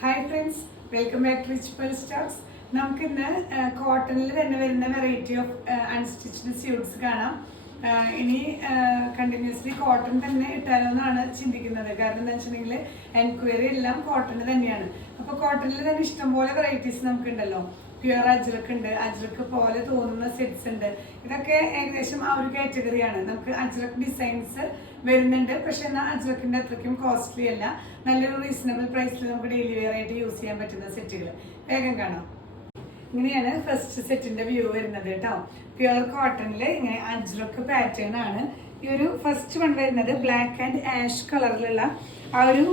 Hi friends, welcome back to rich pearl stocks. നമുക്കിന്ന് കോട്ടണിൽ തന്നെ വരുന്ന വെറൈറ്റി ഓഫ് അൺസ്റ്റിച്ച്ഡ് സ്യൂട്ട്സ് കാണാം. ഇനി കണ്ടിന്യൂസ്ലി കോട്ടൺ തന്നെ ഇട്ടാലോ എന്നാണ് ചിന്തിക്കുന്നത്. കാരണം എന്താ വെച്ചിട്ടുണ്ടെങ്കിൽ എൻക്വയറി എല്ലാം കോട്ടൺ തന്നെയാണ്. അപ്പോൾ കോട്ടണിൽ തന്നെ ഇഷ്ടംപോലെ വെറൈറ്റീസ് നമുക്കുണ്ടല്ലോ. പ്യുവർ അജ്രക്ക് ഉണ്ട്, അജ്രക്ക് പോലെ തോന്നുന്ന സെറ്റ്സ് ഉണ്ട്. ഇതൊക്കെ ഏകദേശം ആ ഒരു കാറ്റഗറിയാണ്. നമുക്ക് അജ്രക്ക് ഡിസൈൻസ് വരുന്നുണ്ട്, പക്ഷെ എന്നാൽ അജ്രക്കിൻ്റെ അത്രയ്ക്കും കോസ്റ്റ്ലി അല്ല. നല്ലൊരു റീസണബിൾ പ്രൈസിൽ നമുക്ക് ഡെയിലി വെയർ ആയിട്ട് യൂസ് ചെയ്യാൻ പറ്റുന്ന സെറ്റുകൾ വേഗം കാണാം. ഇങ്ങനെയാണ് ഫസ്റ്റ് സെറ്റിന്റെ വ്യൂ വരുന്നത് കേട്ടോ. പ്യുവർ കോട്ടണിൽ ഇങ്ങനെ അജ്രക്ക് പാറ്റേൺ ആണ്. ഈ ഒരു ഫസ്റ്റ് വൺ വരുന്നത് ബ്ലാക്ക് ആൻഡ് ആഷ് കളറിലുള്ള ആ ഒരു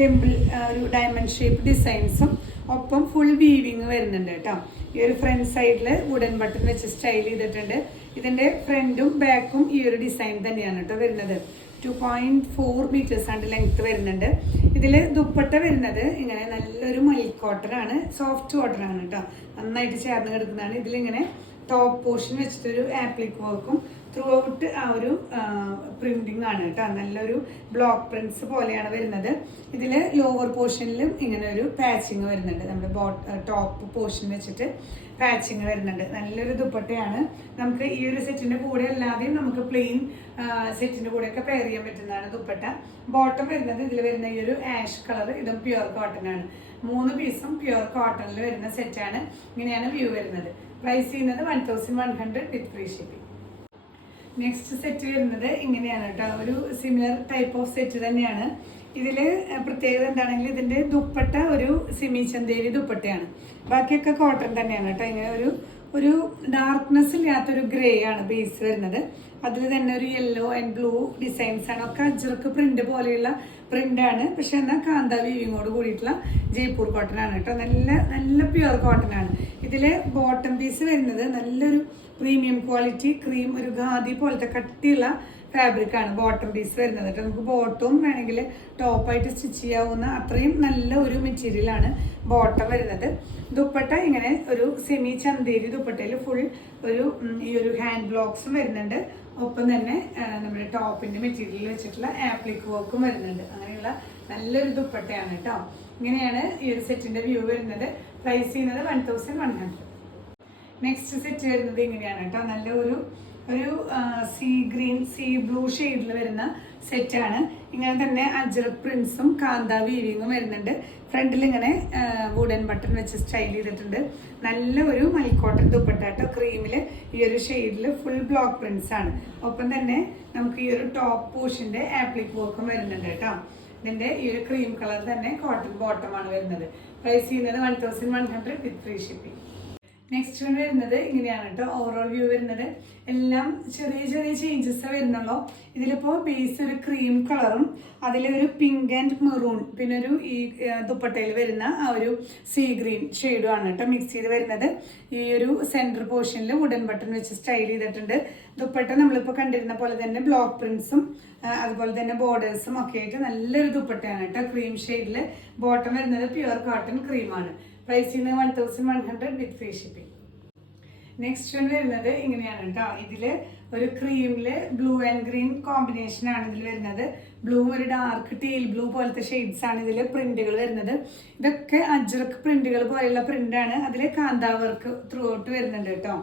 ടെമ്പിൾ ഒരു ഡയമണ്ട് ഷേപ്പ് ഡിസൈൻസും ഒപ്പം ഫുൾ വീവിങ് വരുന്നുണ്ട് കേട്ടോ. ഈ ഒരു ഫ്രണ്ട് സൈഡിൽ വുഡൻ ബട്ടൺ വെച്ച് സ്റ്റൈൽ ചെയ്തിട്ടുണ്ട്. ഇതിന്റെ ഫ്രണ്ടും ബാക്കും ഈ ഒരു ഡിസൈൻ തന്നെയാണ് കേട്ടോ വരുന്നത്. 2.4 മീറ്റേഴ്സ് ആണ് ലെങ്ത് വരുന്നുണ്ട്. ഇതിൽ ദുപ്പട്ട വരുന്നത് ഇങ്ങനെ നല്ലൊരു മൈൽഡ് കോട്ടൺ ആണ്, സോഫ്റ്റ് കോട്ടൺ ആണ് കേട്ടോ. നന്നായിട്ട് ചേർന്ന് കിടക്കുന്നതാണ്. ഇതിലിങ്ങനെ ടോപ്പ് പോർഷൻ വെച്ചിട്ടൊരു ആപ്ലിക് വർക്കും ത്രൂ ഔട്ട് ആ ഒരു പ്രിന്റിംഗ് ആണ് കേട്ടോ. നല്ലൊരു ബ്ലോക്ക് പ്രിന്റ്സ് പോലെയാണ് വരുന്നത്. ഇതിൽ ലോവർ പോർഷനിലും ഇങ്ങനെ ഒരു പാച്ചിങ് വരുന്നുണ്ട്. നമ്മുടെ ടോപ്പ് പോർഷൻ വെച്ചിട്ട് പാച്ചിങ് വരുന്നുണ്ട്. നല്ലൊരു ദുപ്പട്ടയാണ്. നമുക്ക് ഈ ഒരു സെറ്റിന്റെ കൂടെ അല്ലാതെയും നമുക്ക് പ്ലെയിൻ സെറ്റിന്റെ കൂടെയൊക്കെ പെയർ ചെയ്യാൻ പറ്റുന്നതാണ് ദുപ്പട്ട. ബോട്ടം വരുന്നത് ഇതിൽ വരുന്ന ഈ ഒരു ആഷ് കളർ, ഇതും പ്യുവർ കോട്ടൺ ആണ്. 3 പീസും പ്യുവർ കോട്ടണിൽ വരുന്ന സെറ്റാണ്. ഇങ്ങനെയാണ് വ്യൂ വരുന്നത്. പ്രൈസ് ചെയ്യുന്നത് 1100 വിത്ത് ഫ്രീ ഷിപ്പിംഗ്. നെക്സ്റ്റ് സെറ്റ് വരുന്നത് ഇങ്ങനെയാണ് കേട്ടോ. ഒരു സിമിലർ ടൈപ്പ് ഓഫ് സെറ്റ് തന്നെയാണ്. ഇതിൽ പ്രത്യേകത എന്താണെങ്കിൽ ഇതിൻ്റെ ദുപ്പട്ട ഒരു സിമി ചന്തേരി ദുപ്പട്ടയാണ്. ബാക്കിയൊക്കെ കോട്ടൺ തന്നെയാണ് കേട്ടോ. ഇങ്ങനെ ഒരു ഡാർക്ക്നെസ് ഇല്ലാത്തൊരു ഗ്രേ ആണ് ബേസ് വരുന്നത്. അതിൽ തന്നെ ഒരു യെല്ലോ ആൻഡ് ബ്ലൂ ഡിസൈൻസ് ആണ്. ഒക്കെ അജ്രക്ക് പ്രിന്റ് പോലെയുള്ള പ്രിന്റാണ്, പക്ഷെ എന്നാൽ കാന്ത വീവിങ്ങോട് കൂടിയിട്ടുള്ള ജയ്പൂർ കോട്ടൺ ആണ് കേട്ടോ. നല്ല നല്ല പ്യുവർ കോട്ടൺ ആണ്. ഇതിൽ ബോട്ടം പീസ് വരുന്നത് നല്ലൊരു പ്രീമിയം ക്വാളിറ്റി ക്രീം, ഒരു ഖാദി പോലത്തെ കട്ടിയുള്ള ഫാബ്രിക് ആണ് ബോട്ടം പീസ് വരുന്നത് കേട്ടോ. നമുക്ക് ബോട്ടവും വേണമെങ്കിൽ ടോപ്പായിട്ട് സ്റ്റിച്ച് ചെയ്യാവുന്ന അത്രയും നല്ല ഒരു മെറ്റീരിയലാണ് ബോട്ടം വരുന്നത്. ദുപ്പട്ട ഇങ്ങനെ ഒരു സെമി ചന്തേരി ദുപ്പട്ടയിൽ ഫുൾ ഈ ഒരു ഹാൻഡ് ബ്ലോക്സും വരുന്നുണ്ട്. ഒപ്പം തന്നെ നമ്മുടെ ടോപ്പിന്റെ മെറ്റീരിയൽ വെച്ചിട്ടുള്ള ആപ്ലിക് വർക്കും വരുന്നുണ്ട്. അങ്ങനെയുള്ള നല്ലൊരു ദുപ്പട്ടയാണ് കേട്ടോ. ഇങ്ങനെയാണ് ഈ ഒരു സെറ്റിന്റെ വ്യൂ വരുന്നത്. പ്രൈസ് ചെയ്യുന്നത് 1100. നെക്സ്റ്റ് സെറ്റ് വരുന്നത് ഇങ്ങനെയാണ് കേട്ടോ. നല്ല ഒരു സീ ഗ്രീൻ സീ ബ്ലൂ ഷെയ്ഡിൽ വരുന്ന സെറ്റാണ്. ഇങ്ങനെ തന്നെ അജ്രക് പ്രിന്റ്സും കാന്ത വീവിങ്ങും വരുന്നുണ്ട്. ഫ്രണ്ടിൽ ഇങ്ങനെ വുഡൻ ബട്ടൺ വെച്ച് സ്റ്റൈൽ ചെയ്തിട്ടുണ്ട്. നല്ല ഒരു മൽക്കോട്ടൺ ദുപ്പട്ട കേട്ടോ. ക്രീമിൽ ഈ ഒരു ഷെയ്ഡിൽ ഫുൾ ബ്ലോക്ക് പ്രിന്റ്സ് ആണ്. ഒപ്പം തന്നെ നമുക്ക് ഈ ഒരു ടോപ്പ് പോർഷന്റെ ആപ്ലിക് വർക്കും വരുന്നുണ്ട് കേട്ടോ. ഇതിന്റെ ഈ ഒരു ക്രീം കളർ തന്നെ കോട്ടൺ ബോട്ടമാണ് വരുന്നത്. പ്രൈസ് ചെയ്യുന്നത് 1100 വിത്ത് ഫ്രീ ഷിപ്പിംഗ്. നെക്സ്റ്റ് വൺ വരുന്നത് ഇങ്ങനെയാണ് കേട്ടോ. ഓവറോൾ വ്യൂ വരുന്നത് എല്ലാം ചെറിയ ചെറിയ ചേഞ്ചസ് വരുന്നുള്ളൂ. ഇതിലിപ്പോൾ ബേസ് ഒരു ക്രീം കളറും അതിലൊരു പിങ്ക് ആൻഡ് മെറൂൺ, പിന്നെ ഒരു ഈ ദുപ്പട്ടയിൽ വരുന്ന ആ ഒരു സീ ഗ്രീൻ ഷെയ്ഡും ആണ് കേട്ടോ മിക്സ് ചെയ്ത് വരുന്നത്. ഈ ഒരു സെൻറ്റർ പോർഷനിൽ വുഡൻ ബട്ടൺ വെച്ച് സ്റ്റൈൽ ചെയ്തിട്ടുണ്ട്. ദുപ്പട്ട നമ്മളിപ്പോൾ കണ്ടിരുന്ന പോലെ തന്നെ ബ്ലോക്ക് പ്രിന്റ്സും അതുപോലെ തന്നെ ബോർഡേഴ്സും ഒക്കെ ആയിട്ട് നല്ലൊരു ദുപ്പട്ടയാണ് കേട്ടോ. ക്രീം ഷെയ്ഡിൽ ബോട്ടം വരുന്നത് പ്യുവർ കോട്ടൺ ക്രീമാണ്. പ്രൈസ് ചെയ്യുന്നത് 1100 വിത്ത് ഫ്രീ ഷിപ്പിംഗ്. നെക്സ്റ്റ് വൺ വരുന്നത് ഇങ്ങനെയാണ് കേട്ടോ. ഇതിൽ ഒരു ക്രീമില് ബ്ലൂ ആൻഡ് ഗ്രീൻ കോമ്പിനേഷൻ ആണ് ഇതിൽ വരുന്നത്. ബ്ലൂ ഒരു ഡാർക്ക് ടീൽ ബ്ലൂ പോലത്തെ ഷെയ്ഡ്സ് ആണ് ഇതിൽ പ്രിന്റുകൾ വരുന്നത്. ഇതൊക്കെ അജ്രക്ക് പ്രിന്റുകൾ പോലെയുള്ള പ്രിന്റാണ്. അതിൽ കാന്ത വർക്ക് ത്രൂ ഔട്ട് വരുന്നുണ്ട് കേട്ടോ.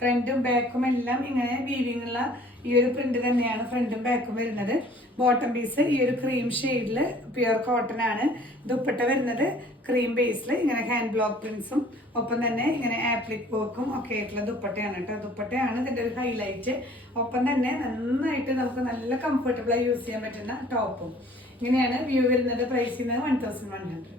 ഫ്രണ്ടും ബാക്കും എല്ലാം ഇങ്ങനെ വീവിങ് ഉള്ള ഈ ഒരു പ്രിന്റ് തന്നെയാണ് ഫ്രണ്ടും ബാക്കും വരുന്നത്. ബോട്ടം പീസ് ഈ ഒരു ക്രീം ഷെയ്ഡിൽ പ്യുവർ കോട്ടൺ ആണ്. ദുപ്പട്ട വരുന്നത് ക്രീം ബേസിൽ ഇങ്ങനെ ഹാൻഡ് ബ്ലോക്ക് പ്രിന്റ്സും ഒപ്പം തന്നെ ഇങ്ങനെ ആപ്ലിക് വർക്കും ഒക്കെ ആയിട്ടുള്ള ദുപ്പട്ടയാണ് കേട്ടോ. ദുപ്പട്ടയാണ് ഇതിൻ്റെ ഒരു ഹൈലൈറ്റ്. ഒപ്പം തന്നെ നന്നായിട്ട് നമുക്ക് നല്ല കംഫർട്ടബിളായി യൂസ് ചെയ്യാൻ പറ്റുന്ന ടോപ്പും. ഇങ്ങനെയാണ് വ്യൂ വരുന്നത്. പ്രൈസ് ചെയ്യുന്നത് 1100.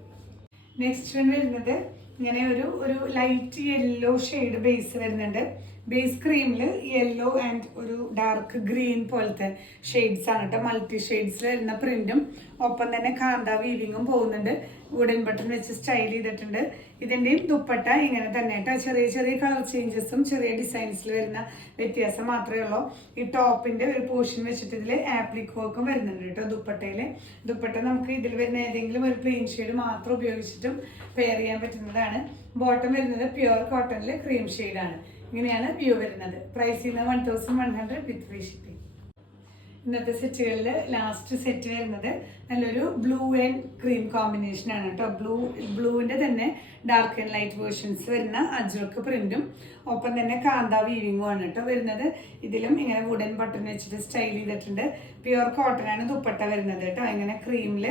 നെക്സ്റ്റ് വൺ വരുന്നത് ഇങ്ങനെ ഒരു ലൈറ്റ് യെല്ലോ ഷെയ്ഡ് ബേസ് വരുന്നുണ്ട്. ബേസ് ക്രീമിൽ യെല്ലോ ആൻഡ് ഒരു ഡാർക്ക് ഗ്രീൻ പോലത്തെ ഷെയ്ഡ്സ് ആണ് കേട്ടോ. മൾട്ടി ഷെയ്ഡ്സിൽ വരുന്ന പ്രിന്റും ഒപ്പം തന്നെ കാന്ത വീവിങ്ങും പോകുന്നുണ്ട്. വുഡൻ ബട്ടൺ വെച്ച് സ്റ്റൈൽ ചെയ്തിട്ടുണ്ട്. ഇതിൻ്റെയും ദുപ്പട്ട ഇങ്ങനെ തന്നെ കേട്ടോ. ചെറിയ ചെറിയ കളർ ചേഞ്ചസും ചെറിയ ഡിസൈൻസിൽ വരുന്ന വ്യത്യാസം മാത്രമേ ഉള്ളൂ. ഈ ടോപ്പിന്റെ ഒരു പോർഷൻ വെച്ചിട്ട് ഇതിൽ ആപ്ലിക് വർക്കും വരുന്നുണ്ട് കേട്ടോ. ദുപ്പട്ട നമുക്ക് ഇതിൽ വരുന്ന ഏതെങ്കിലും ഒരു പ്ലെയിൻ ഷെയ്ഡ് മാത്രം ഉപയോഗിച്ചിട്ടും പെയർ ചെയ്യാൻ പറ്റുന്നതാണ്. ബോട്ടം വരുന്നത് പ്യുവർ കോട്ടണിൽ ക്രീം ഷെയ്ഡാണ്. ഇങ്ങനെയാണ് വ്യൂ വരുന്നത്. പ്രൈസ് ചെയ്യുന്നത് 1100 വിത്ത് ഫ്രീ ഷിപ്പിംഗ്. ഇന്നത്തെ സെറ്റുകളിൽ ലാസ്റ്റ് സെറ്റ് വരുന്നത് നല്ലൊരു ബ്ലൂ ആൻഡ് ക്രീം കോമ്പിനേഷൻ ആണ് കേട്ടോ. ബ്ലൂവിൻ്റെ തന്നെ ഡാർക്ക് ആൻഡ് ലൈറ്റ് വേർഷൻസ് വരുന്ന അജ്രക്ക് പ്രിന്റും ഒപ്പം തന്നെ കാന്ത വീവിങ്ങും ആണ് കേട്ടോ വരുന്നത്. ഇതിലും ഇങ്ങനെ വുഡൻ ബട്ടൺ വെച്ചിട്ട് സ്റ്റൈൽ ചെയ്തിട്ടുണ്ട്. പ്യുവർ കോട്ടൺ ആണ് ദുപ്പട്ട വരുന്നത് കേട്ടോ. ഇങ്ങനെ ക്രീമിൽ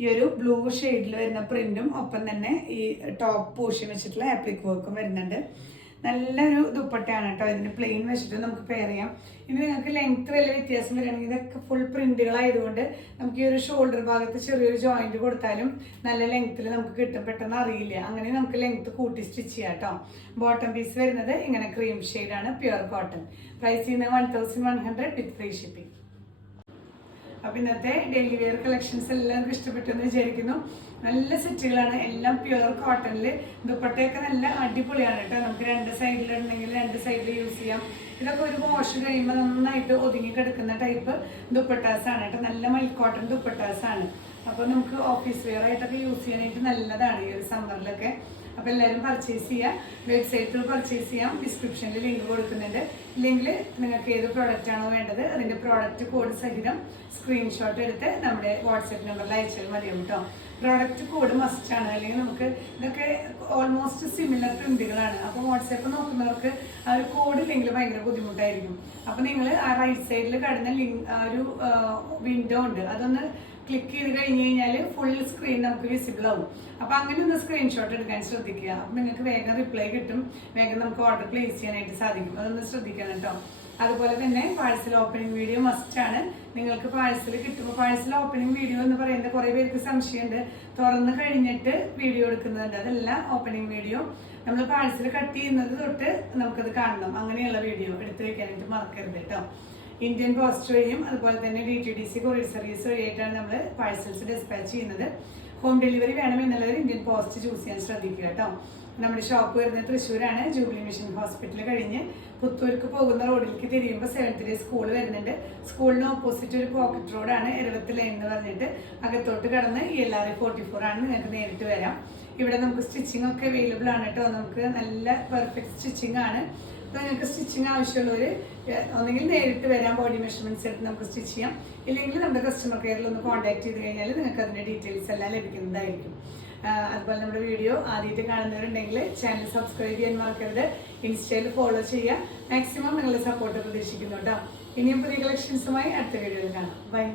ഈ ഒരു ബ്ലൂ ഷെയ്ഡിൽ വരുന്ന പ്രിന്റും ഒപ്പം തന്നെ ഈ ടോപ്പ് പോർഷൻ വെച്ചിട്ടുള്ള ആപ്ലിക് വർക്കും വരുന്നുണ്ട്. നല്ലൊരു ദുപ്പട്ടയാണ് കേട്ടോ. ഇതിന് പ്ലെയിൻ വെച്ചിട്ട് നമുക്ക് പെയർ ചെയ്യാം. ഇനി നിങ്ങൾക്ക് ലെങ്ത് വലിയ വ്യത്യാസം വരികയാണെങ്കിൽ ഇതൊക്കെ ഫുൾ പ്രിന്റുകളായതുകൊണ്ട് നമുക്ക് ഈ ഒരു ഷോൾഡർ ഭാഗത്ത് ചെറിയൊരു ജോയിന്റ് കൊടുത്താലും നല്ല ലെങ്ത്തിൽ നമുക്ക് കിട്ടും. പെട്ടെന്ന് അറിയില്ല. അങ്ങനെ നമുക്ക് ലെങ്ത് കൂട്ടി സ്റ്റിച്ച് ചെയ്യാം കേട്ടോ. ബോട്ടം പീസ് വരുന്നത് ഇങ്ങനെ ക്രീം ഷെയ്ഡാണ്, പ്യുവർ കോട്ടൺ. പ്രൈസ് ചെയ്യുന്നത് 1100 വിത്ത് ഫ്രീ ഷിപ്പിംഗ്. അപ്പം ഇന്നത്തെ ഡെയിലി വെയർ കളക്ഷൻസ് എല്ലാവർക്കും ഇഷ്ടപ്പെട്ടു എന്ന് വിചാരിക്കുന്നു. നല്ല സെറ്റുകളാണ്, എല്ലാം പ്യുവർ കോട്ടണിൽ. ദുപ്പട്ടയൊക്കെ നല്ല അടിപൊളിയാണ് കേട്ടോ. നമുക്ക് രണ്ട് സൈഡിലുണ്ടെങ്കിൽ രണ്ട് സൈഡിൽ യൂസ് ചെയ്യാം. ഇതൊക്കെ ഒരു വാഷ് കഴിയുമ്പോൾ നന്നായിട്ട് ഒതുങ്ങി കിടക്കുന്ന ടൈപ്പ് ദുപ്പട്ടാസാണ് കേട്ടോ. നല്ല മൈൽഡ് കോട്ടൺ ദുപ്പട്ടാസാണ്. അപ്പോൾ നമുക്ക് ഓഫീസ് വെയർ ആയിട്ടൊക്കെ യൂസ് ചെയ്യാനായിട്ട് നല്ലതാണ് ഈ ഒരു സമ്മറിലൊക്കെ. അപ്പോൾ എല്ലാവരും പർച്ചേസ് ചെയ്യുക. വെബ്സൈറ്റിൽ പർച്ചേസ് ചെയ്യാം. ഡിസ്ക്രിപ്ഷനിൽ ലിങ്ക് കൊടുക്കുന്നുണ്ട്. ഇല്ലെങ്കിൽ നിങ്ങൾക്ക് ഏത് പ്രോഡക്റ്റ് ആണോ വേണ്ടത് അതിൻ്റെ പ്രോഡക്റ്റ് കോഡ് സഹിതം സ്ക്രീൻഷോട്ട് എടുത്ത് നമ്മുടെ വാട്സാപ്പ് നമ്പറിൽ അയച്ചാൽ മതിയാവും കേട്ടോ. പ്രോഡക്റ്റ് കോഡ് മസ്റ്റാണ്. അല്ലെങ്കിൽ നമുക്ക് ഇതൊക്കെ ഓൾമോസ്റ്റ് സിമിലർ പ്രിന്റുകളാണ്. അപ്പോൾ വാട്സാപ്പ് നോക്കുന്നവർക്ക് ആ ഒരു കോഡ് ഇല്ലെങ്കിൽ ഭയങ്കര ബുദ്ധിമുട്ടായിരിക്കും. അപ്പോൾ നിങ്ങൾ ആ റൈറ്റ് സൈഡിൽ കടന്ന ലിങ്ക് ആ ഒരു വിൻഡോ ഉണ്ട്, അതൊന്ന് ക്ലിക്ക് ചെയ്ത് കഴിഞ്ഞ് കഴിഞ്ഞാൽ ഫുൾ സ്ക്രീൻ നമുക്ക് വിസിബിൾ ആവും. അപ്പോൾ അങ്ങനെ ഒന്ന് സ്ക്രീൻഷോട്ട് എടുക്കാൻ ശ്രദ്ധിക്കുക. അപ്പം നിങ്ങൾക്ക് വേഗം റിപ്ലൈ കിട്ടും, വേഗം നമുക്ക് ഓർഡർ പ്ലേസ് ചെയ്യാനായിട്ട് സാധിക്കും. അതൊന്ന് ശ്രദ്ധിക്കണം കേട്ടോ. അതുപോലെ തന്നെ പാഴ്സൽ ഓപ്പണിംഗ് വീഡിയോ മസ്റ്റാണ്. നിങ്ങൾക്ക് പാഴ്സൽ കിട്ടുമ്പോൾ പാഴ്സൽ ഓപ്പണിംഗ് വീഡിയോ എന്ന് പറയുന്നത് കുറേ പേർക്ക് സംശയമുണ്ട്. തുറന്ന് കഴിഞ്ഞിട്ട് വീഡിയോ എടുക്കുന്നുണ്ട്, അതല്ല ഓപ്പണിംഗ് വീഡിയോ. നമ്മൾ പാഴ്സൽ കട്ട് ചെയ്യുന്നത് തൊട്ട് നമുക്കത് കാണണം. അങ്ങനെയുള്ള വീഡിയോ എടുത്ത് വയ്ക്കാനായിട്ട് മറക്കരുത് കേട്ടോ. ഇന്ത്യൻ പോസ്റ്റ് വഴിയും അതുപോലെ തന്നെ DTDC കൊറിയർ സർവീസ് വഴിയായിട്ടാണ് നമ്മൾ പാഴ്സൽസ് ഡിസ്പാച്ച് ചെയ്യുന്നത്. ഹോം ഡെലിവറി വേണമെന്നുള്ളവർ ഇന്ത്യൻ പോസ്റ്റ് ചൂസ് ചെയ്യാൻ ശ്രദ്ധിക്കുക കേട്ടോ. നമ്മുടെ ഷോപ്പ് വരുന്നത് തൃശ്ശൂരാണ്. ജൂബിലി മിഷൻ ഹോസ്പിറ്റൽ കഴിഞ്ഞ് പുത്തൂർക്ക് പോകുന്ന റോഡിലേക്ക് തിരിയുമ്പോൾ 7th ഡേ സ്കൂൾ വരുന്നുണ്ട്. സ്കൂളിന് ഓപ്പോസിറ്റ് ഒരു പോക്കറ്റ് റോഡാണ്, 70 ലൈൻ എന്ന് പറഞ്ഞിട്ട്. അകത്തോട്ട് കടന്ന് LRA 44 ആണ്. നിങ്ങൾക്ക് നേരിട്ട് വരാം. ഇവിടെ നമുക്ക് സ്റ്റിച്ചിങ് ഒക്കെ അവൈലബിൾ ആണ് കേട്ടോ. നമുക്ക് നല്ല പെർഫെക്റ്റ് സ്റ്റിച്ചിങ് ആണ്. അപ്പോൾ നിങ്ങൾക്ക് സ്റ്റിച്ചിങ് ആവശ്യമുള്ളവർ ഒന്നെങ്കിൽ നേരിട്ട് വരാം, ബോഡി മെഷർമെൻറ്റ്സ് എടുത്ത് നമുക്ക് സ്റ്റിച്ച് ചെയ്യാം. ഇല്ലെങ്കിൽ നമ്മുടെ കസ്റ്റമർ കെയറിൽ ഒന്ന് കോൺടാക്ട് ചെയ്ത് കഴിഞ്ഞാൽ നിങ്ങൾക്ക് അതിൻ്റെ ഡീറ്റെയിൽസ് എല്ലാം ലഭിക്കുന്നതായിരിക്കും. അതുപോലെ നമ്മുടെ വീഡിയോ ആദ്യമായിട്ട് കാണുന്നവരുണ്ടെങ്കിൽ ചാനൽ സബ്സ്ക്രൈബ് ചെയ്യാൻ മറക്കരുത്. ഇൻസ്റ്റയിൽ ഫോളോ ചെയ്യുക. മാക്സിമം നിങ്ങളുടെ സപ്പോർട്ട് പ്രതീക്ഷിക്കുന്നു കേട്ടോ. ഇനിയും പുതിയ കളക്ഷൻസുമായി അടുത്ത വീഡിയോയിൽ കാണാം. ബൈ.